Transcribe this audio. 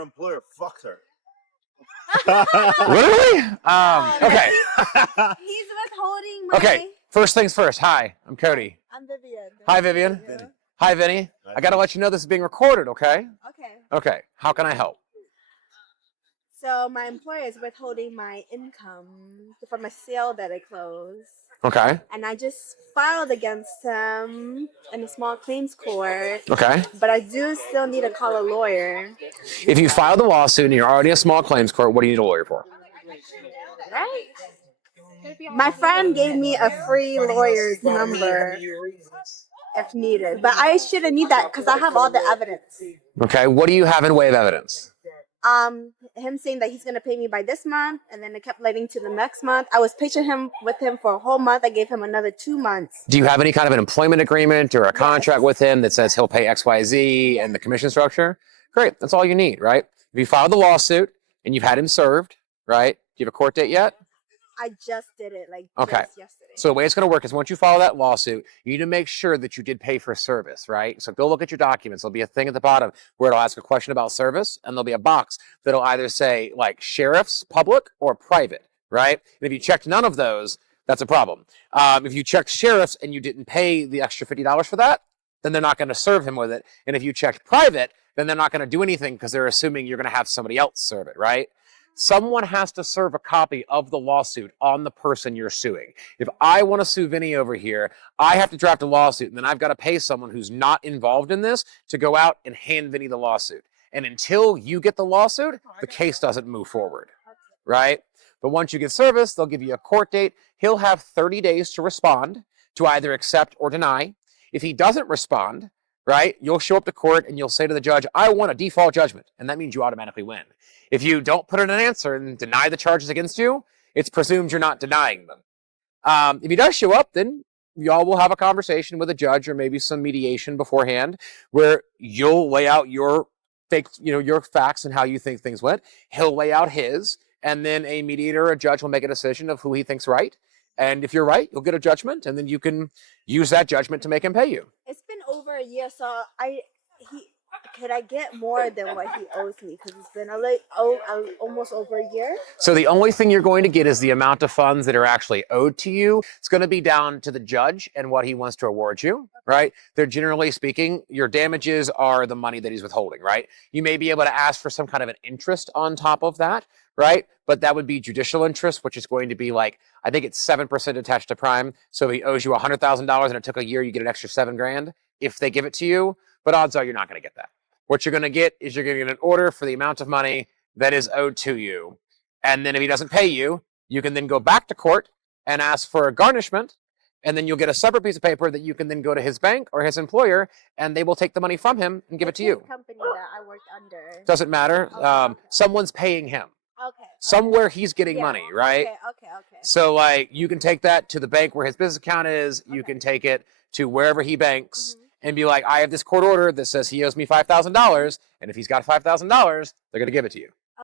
Her employer fucked her. Literally? Okay. He's withholding my... Okay, first things first. Hi, I'm Cody. I'm Vivian. Hi, Vivian. Vinny. Hi, Vinny. I got to let you know this is being recorded, okay? Okay. Okay, how can I help? So my employer is withholding my income from a sale that I closed. Okay, And I just filed against him in a small claims court. okay. But I do still need to call a lawyer. If you filed a lawsuit and you're already a small claims court, what do you need a lawyer for? Right? My friend gave me a free lawyer's number if needed. But I shouldn't need that because I have all the evidence. Okay, what do you have in way of evidence? Him saying that he's gonna pay me by this month, and then it kept leading to the next month. I was patient with him for a whole month. I gave him another 2 months. Do you have any kind of an employment agreement or a contract with him that says he'll pay XYZ and the commission structure? Great, that's all you need, right? If you filed the lawsuit and you've had him served, right? Do you have a court date yet? I just did it just yesterday. So the way it's going to work is once you file that lawsuit, you need to make sure that you did pay for service, right? So go look at your documents. There'll be a thing at the bottom where it'll ask a question about service, and there'll be a box that'll either say like sheriff's, public, or private, right? And if you checked none of those, that's a problem. If you checked sheriff's and you didn't pay the extra $50 for that, then they're not going to serve him with it. And if you checked private, then they're not going to do anything because they're assuming you're going to have somebody else serve it, right? Someone has to serve a copy of the lawsuit on the person you're suing. If I want to sue Vinny over here, I have to draft a lawsuit, and then I've got to pay someone who's not involved in this to go out and hand Vinny the lawsuit. And until you get the lawsuit, the case doesn't move forward, right? But once you get service, they'll give you a court date. He'll have 30 days to respond, to either accept or deny. If he doesn't respond, right, you'll show up to court and you'll say to the judge, I want a default judgment. And that means you automatically win. If you don't put in an answer and deny the charges against you, it's presumed you're not denying them. If he does show up, then y'all will have a conversation with a judge or maybe some mediation beforehand where you'll lay out your facts and how you think things went. He'll lay out his, and then a mediator or a judge will make a decision of who he thinks right. And if you're right, you'll get a judgment, and then you can use that judgment to make him pay you. It's been over a year, so could I get more than what he owes me? Because it's been almost over a year. So the only thing you're going to get is the amount of funds that are actually owed to you. It's going to be down to the judge and what he wants to award you, right? They're generally speaking, your damages are the money that he's withholding, right? You may be able to ask for some kind of an interest on top of that, right? But that would be judicial interest, which is going to be like, I think it's 7% attached to prime. So if he owes you $100,000 and it took a year, you get an extra $7,000 if they give it to you. But odds are you're not going to get that. What you're going to get is you're going to get an order for the amount of money that is owed to you. And then if he doesn't pay you, you can then go back to court and ask for a garnishment. And then you'll get a separate piece of paper that you can then go to his bank or his employer, and they will take the money from him and give it to you. Company that I worked under. Doesn't matter. Okay. Someone's paying him. Okay. Somewhere he's getting money, right? Okay. So like you can take that to the bank where his business account is. You can take it to wherever he banks. And be like, I have this court order that says he owes me $5,000, and if he's got $5,000, they're going to give it to you.